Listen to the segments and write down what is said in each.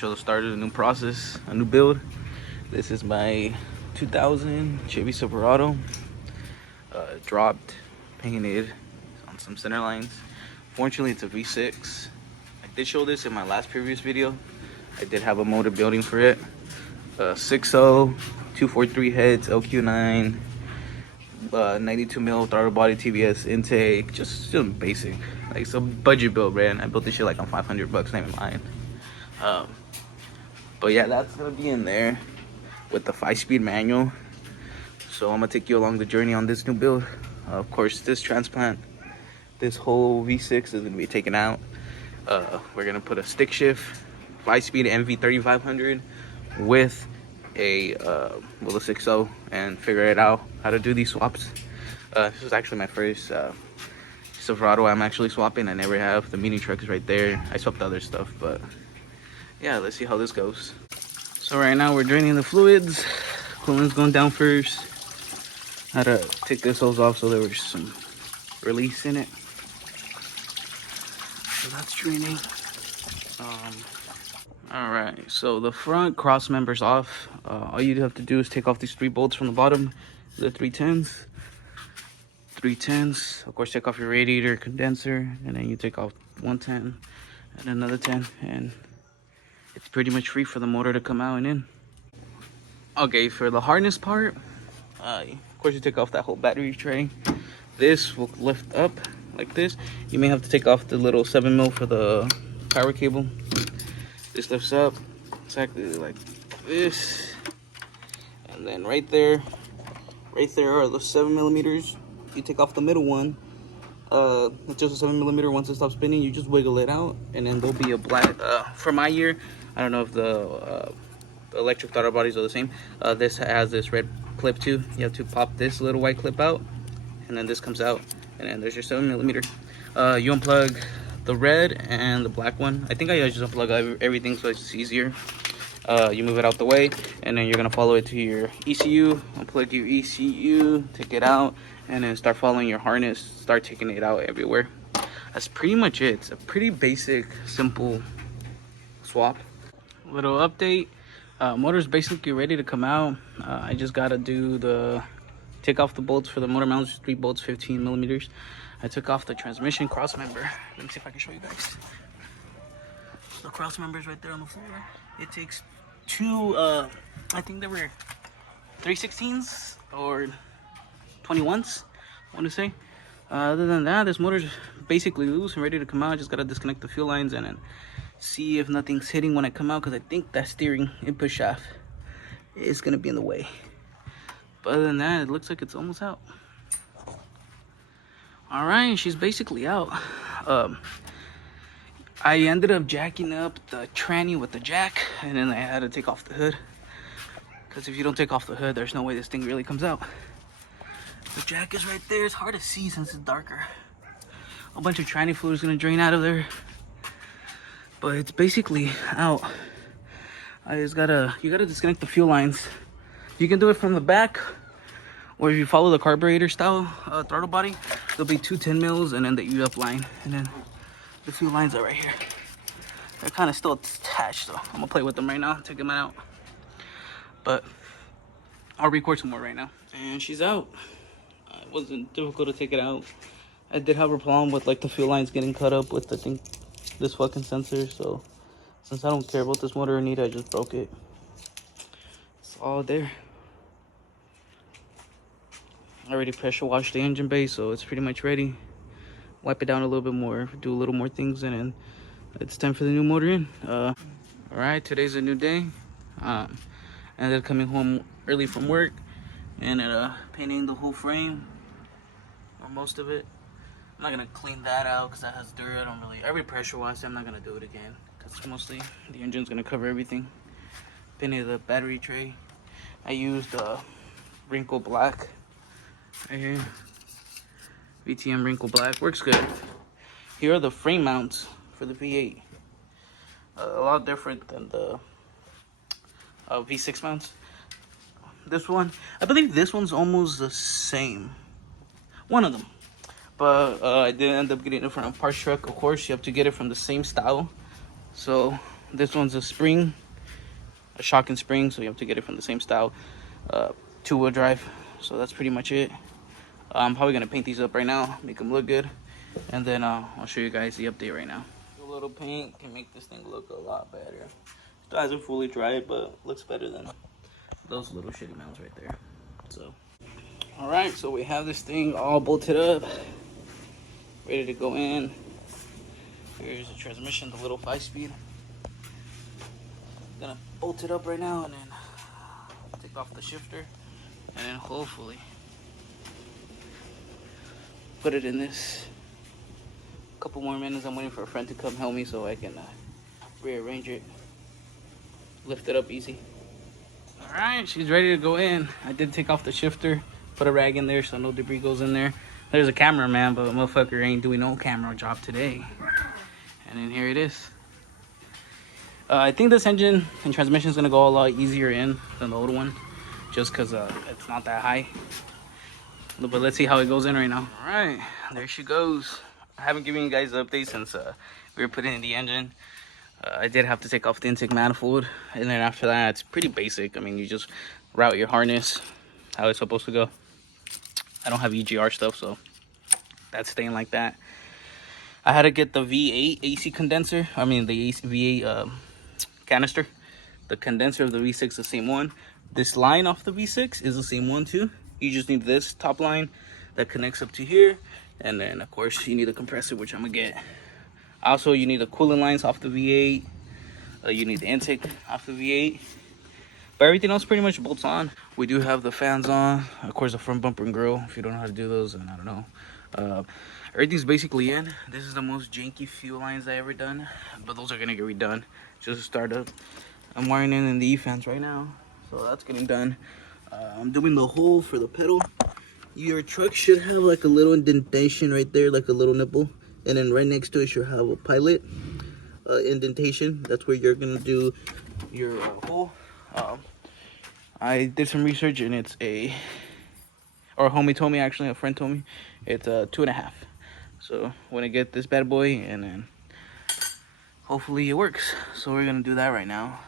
show the start of the new process, a new build. This is my 2000 Chevy Silverado. Dropped, painted on some center lines. Fortunately, it's a V6. I did show this in my last previous video. I did have a motor building for it. 6.0, 243 heads, LQ9, 92 mil throttle body Tbbs intake, just basic, like some budget build, man. I built this shit like on 500 bucks, not even lying. But yeah, that's gonna be in there with the 5-speed manual. So I'm gonna take you along the journey on this new build. Of course, this transplant, this whole V6 is gonna be taken out. We're gonna put a stick shift 5-speed MV 3500 with a 6.0 and figure it out how to do these swaps. This is actually my first Silverado I'm actually swapping. I never have. The mini truck is right there. I swapped other stuff, but yeah, let's see how this goes. So right now we're draining the fluids. Coolant's going down first. Had to take this hose off so there was some release in it. So that's draining. All right, so the front cross member's off. All you have to do is take off these 3 bolts from the bottom, the 310s. 310s. Of course, take off your radiator, condenser, and then you take off 110 and another 10, and it's pretty much free for the motor to come out and in. Okay, for the harness part, of course you take off that whole battery tray. This will lift up like this. You may have to take off the little 7 mil for the power cable. This lifts up exactly like this, and then right there are the 7 millimeters. You take off the middle one. It's just a 7 millimeter. Once it stops spinning, you just wiggle it out, and then there'll be a black. For my year, I don't know if the electric throttle bodies are the same. This has this red clip too. You have to pop this little white clip out, and then this comes out, and then there's your 7 millimeter. You unplug the red and the black one. I think I just unplug everything so it's easier. You move it out the way, and then you're gonna follow it to your ECU. Unplug your ECU, take it out, and then start following your harness. Start taking it out everywhere. That's pretty much it. It's a pretty basic, simple swap. Little update. Motor's basically ready to come out. I just gotta take off the bolts for the motor mounts. 3 bolts, 15 millimeters. I took off the transmission cross member. Let me see if I can show you guys. The cross member is right there on the floor. It takes 2, I think they were 3/16s or 21s, I want to say. Other than that, this motor's basically loose and ready to come out. Just gotta disconnect the fuel lines and then see if nothing's hitting when I come out, because I think that steering input shaft is gonna be in the way. But other than that, it looks like it's almost out. All right, she's basically out. I ended up jacking up the tranny with the jack, and then I had to take off the hood, because if you don't take off the hood, there's no way this thing really comes out. The jack is right there. It's hard to see since it's darker. A bunch of tranny fluid is gonna drain out of there, but it's basically out. You gotta disconnect the fuel lines. You can do it from the back, or if you follow the carburetor style throttle body, there'll be 2 10 mils and then the E-up line, and then the fuel lines are right here. They're kind of still attached, so I'm gonna play with them right now, take them out. But I'll record some more right now. And she's out. It wasn't difficult to take it out. I did have a problem with like the fuel lines getting cut up with this fucking sensor, so since I don't care about this motor or need, I just broke it. It's all there. I already pressure washed the engine bay, so it's pretty much ready. Wipe it down a little bit more, do a little more things, and then it's time for the new motor in. All right, today's a new day. Ended up coming home early from work and painting the whole frame, or most of it. I'm not gonna clean that out because that has dirt. I already pressure washed it. I'm not gonna do it again because mostly the engine's gonna cover everything. Painted the battery tray. I used wrinkle black right here. VTM wrinkle black, works good. Here are the frame mounts for the V8. A lot different than the V6 mounts. This one, I believe this one's almost the same. One of them. But I did end up getting it from a parts truck. Of course, you have to get it from the same style. So This one's a spring, a shock and spring, so you have to get it from the same style. 2-wheel drive. So that's pretty much it. I'm probably gonna paint these up right now, make them look good, and then I'll show you guys the update right now. A little paint can make this thing look a lot better. Still hasn't fully dried, but looks better than those little shitty mounds right there. So, all right, so we have this thing all bolted up, ready to go in. Here's the transmission, the little 5-speed. Gonna bolt it up right now and then take off the shifter, and then hopefully put it in this. Couple more minutes. I'm waiting for a friend to come help me so I can rearrange it, lift it up easy. All right, she's ready to go in. I did take off the shifter, put a rag in there so no debris goes in there. There's a cameraman, but motherfucker ain't doing no camera job today. And then here it is. I think this engine and transmission is gonna go a lot easier in than the old one, just cause it's not that high. But let's see how it goes in right now. All right, there she goes. I haven't given you guys the update since we were putting in the engine. I did have to take off the intake manifold, and then after that, it's pretty basic. I mean, you just route your harness how it's supposed to go. I don't have EGR stuff, so that's staying like that. I had to get the V8 AC condenser. I mean, the V8 canister. The condenser of the V6 is the same one. This line off the V6 is the same one too. You just need this top line that connects up to here, and then of course you need a compressor, which I'm gonna get. Also, you need the coolant lines off the V8. You need the intake off the V8. But everything else pretty much bolts on. We do have the fans on, of course the front bumper and grill. If you don't know how to do those, then I don't know. Everything's basically in. This is the most janky fuel lines I ever done, but those are gonna get redone just to start up. I'm wiring in the E-fans right now, so that's getting done. I'm doing the hole for the pedal. Your truck should have like a little indentation right there, like a little nipple, and then right next to it should have a pilot indentation. That's where you're gonna do your hole. I did some research, and it's a homie told me, actually a friend told me, it's a 2.5. So I'm gonna get this bad boy, and then hopefully it works. So we're gonna do that right now,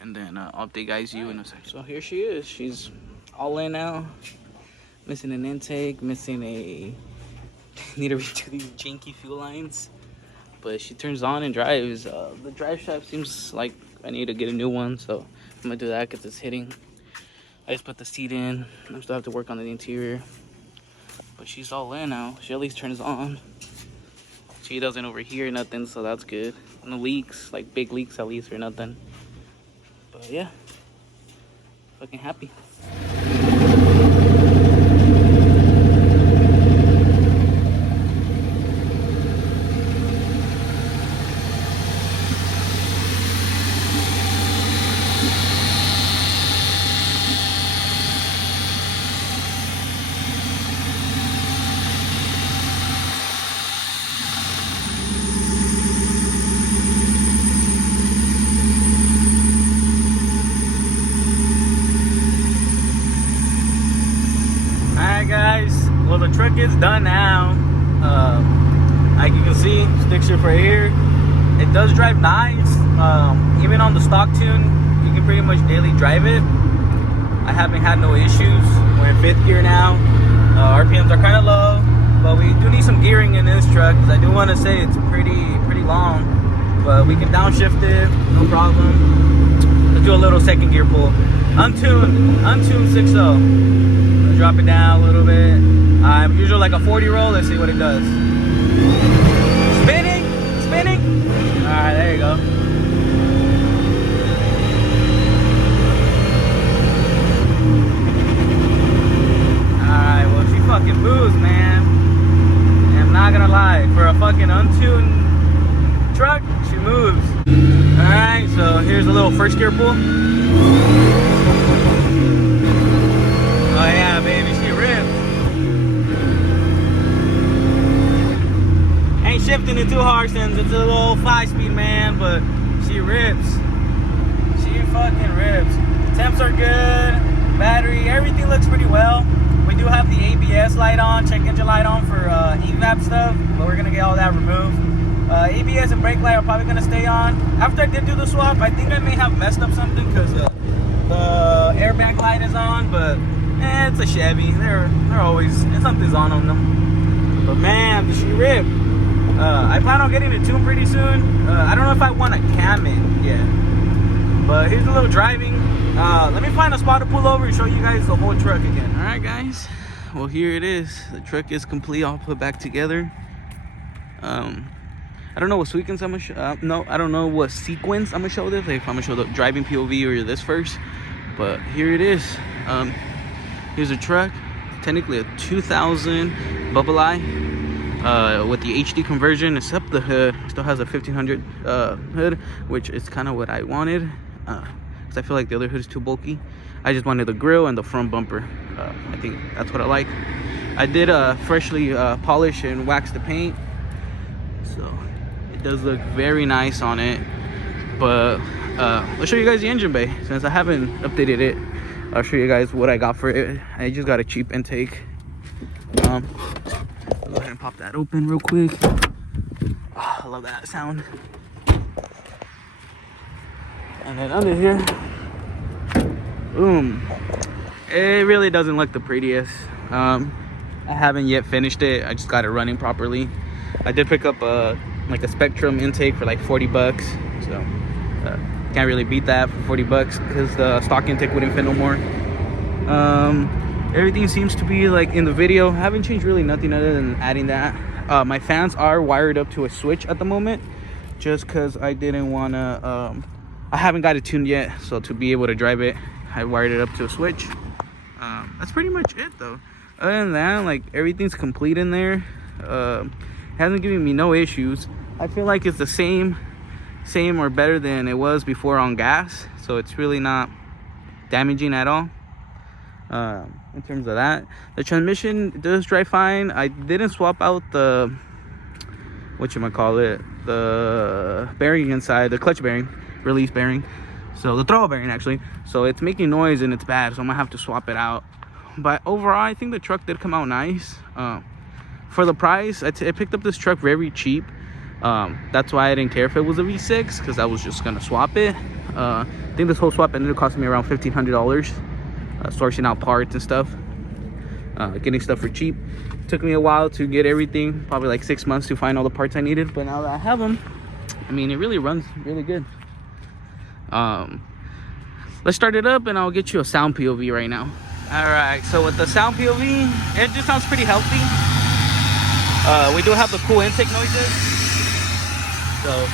and then I'll update guys you in a second. So here she is. She's all in now. Missing an intake, missing a need to redo these janky fuel lines, but she turns on and drives. The drive shaft seems like I need to get a new one, so I'm gonna do that because it's hitting. I just put the seat in. I still have to work on the interior, but she's all in now. She at least turns on. She doesn't overhear nothing, so that's good. No leaks, like big leaks at least, or nothing. But yeah, fucking happy. Guys, well, the truck is done now. Like you can see, stick shift right here. It does drive nice. Even on the stock tune, you can pretty much daily drive it. I haven't had no issues. We're in 5th gear now. RPMs are kind of low, but we do need some gearing in this truck because I do want to say it's pretty long, but we can downshift it, no problem. Let's do a little 2nd gear pull. Untuned 6.0. Drop it down a little bit. I'm usually like a 40 roll. Let's see what it does. Spinning. All right, there you go. All right, well, she fucking moves, man. I'm not gonna lie, for a fucking untuned truck, she moves. All right, so here's a little 1st gear pull. Oh yeah, baby, she ripped. Ain't shifting it too hard since it's a little 5-speed, man, but she rips. She fucking rips. Temps are good, battery, everything looks pretty well. We do have the ABS light on, check engine light on for evap stuff, but we're gonna get all that removed. ABS and brake light are probably gonna stay on. After I did do the swap, I think I may have messed up something because the airbag light is on, but it's a Chevy. They're always, something's on them. But man, the shit ripped. I plan on getting it tuned pretty soon. I don't know if I want to cam it yet, but here's a little driving. Let me find a spot to pull over and show you guys the whole truck again. All right, guys. Well, here it is. The truck is complete, all put back together. I don't know what sequence I'm gonna show. No, I don't know what sequence I'm gonna show this. Like if I'm gonna show the driving POV or this first. But here it is. Here's a truck. Technically a 2000 Bubble Eye with the HD conversion, except the hood still has a 1500 hood, which is kind of what I wanted. Because I feel like the other hood is too bulky. I just wanted the grill and the front bumper. I think that's what I like. I did freshly polish and wax the paint, so it does look very nice on it. But let's show you guys the engine bay. Since I haven't updated it, I'll show you guys what I got for it. I just got a cheap intake. I'll go ahead and pop that open real quick. Oh, I love that sound. And then under here, boom. It really doesn't look the prettiest. I haven't yet finished it. I just got it running properly. I did pick up like a Spectrum intake for like 40 bucks. So can't really beat that for 40 bucks because the stock intake wouldn't fit no more. Everything seems to be like in the video. I haven't changed really nothing other than adding that. My fans are wired up to a switch at the moment, just because I didn't want to I haven't got it tuned yet, so to be able to drive it, I wired it up to a switch. That's pretty much it though. Other than that, like everything's complete in there. Hasn't given me no issues. I feel like it's the same or better than it was before on gas, so it's really not damaging at all. In terms of that, the transmission does drive fine. I didn't swap out the the bearing inside, the clutch bearing, release bearing, so the throttle bearing actually. So it's making noise and it's bad, so I'm gonna have to swap it out. But overall, I think the truck did come out nice. For the price, I picked up this truck very cheap. That's why I didn't care if it was a V6, because I was just gonna swap it. I think this whole swap ended up costing me around $1,500, sourcing out parts and stuff, getting stuff for cheap. Took me a while to get everything, probably like 6 months to find all the parts I needed, but now that I have them, I mean, it really runs really good. Let's start it up and I'll get you a sound POV right now. All right, so with the sound POV, it just sounds pretty healthy. We do have the cool intake noises, so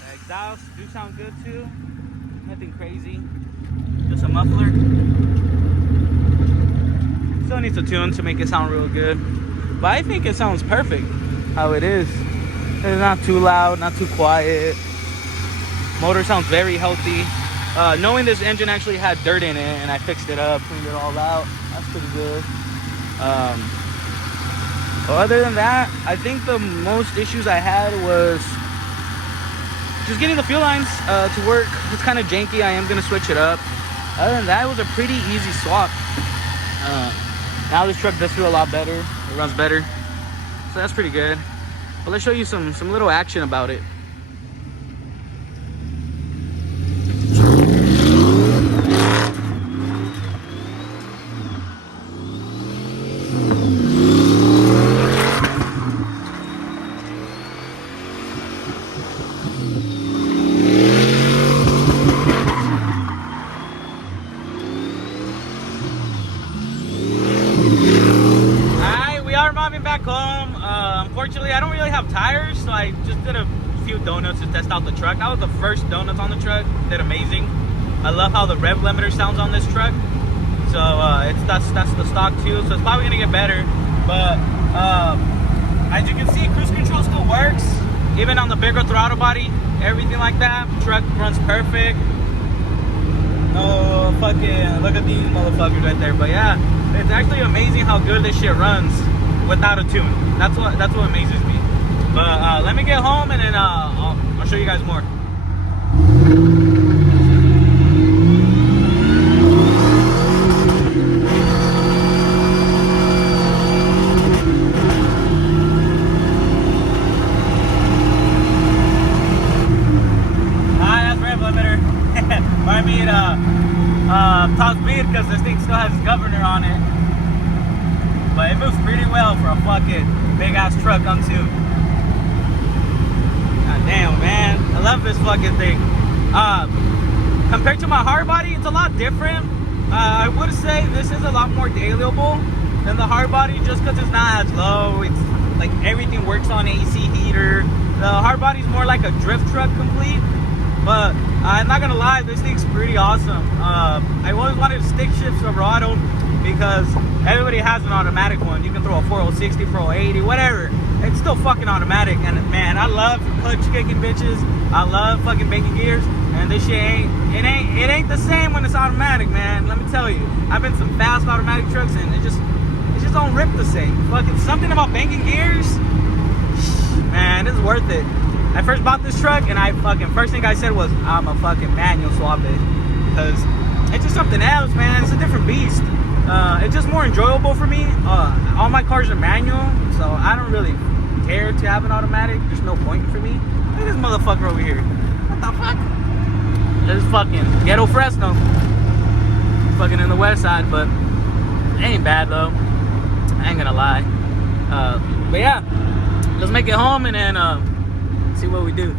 the exhaust do sound good too. Nothing crazy, just a muffler. Still needs a tune to make it sound real good, but I think it sounds perfect how it is. It's not too loud, not too quiet. Motor sounds very healthy. Knowing this engine actually had dirt in it and I fixed it up, cleaned it all out, that's pretty good. Other than that, I think the most issues I had was just getting the fuel lines to work. It's kind of janky. I am gonna switch it up. Other than that, it was a pretty easy swap. Now this truck does feel a lot better. It runs better, so that's pretty good. But let's show you some little action about it. Back home. Unfortunately, I don't really have tires, so I just did a few donuts to test out the truck. That was the first donuts on the truck. Did amazing. I love how the rev limiter sounds on this truck. So that's the stock too. So it's probably gonna get better. But as you can see, cruise control still works, even on the bigger throttle body. Everything like that. Truck runs perfect. No fucking look at these motherfuckers right there. But yeah, it's actually amazing how good this shit runs without a tune. That's what amazes me. But let me get home and then I'll show you guys more. I mean, top speed, because this thing still has its governor on it. But it moves pretty well for a fucking big ass truck on two. God damn, man. I love this fucking thing. Compared to my hard body, it's a lot different. I would say this is a lot more dailyable than the hard body, just because it's not as low. It's like everything works on AC heater. The hard body is more like a drift truck complete. But I'm not gonna lie, this thing's pretty awesome. I always wanted a stick shift Silverado because everybody has an automatic one. You can throw a 4060, 4080, whatever. It's still fucking automatic. And man, I love clutch kicking bitches. I love fucking banging gears. And this shit ain't the same when it's automatic, man. Let me tell you. I've been some fast automatic trucks and it just don't rip the same. Fucking something about banging gears, man, it's worth it. I first bought this truck and I fucking first thing I said was I'm a fucking manual swap it, because it's just something else, man. It's a different beast. It's just more enjoyable for me. All my cars are manual, so I don't really care to have an automatic. There's no point for me. Look at this motherfucker over here. What the fuck? This is fucking ghetto Fresno. Fucking in the west side, but it ain't bad though. I ain't gonna lie. But yeah, let's make it home and then see what we do.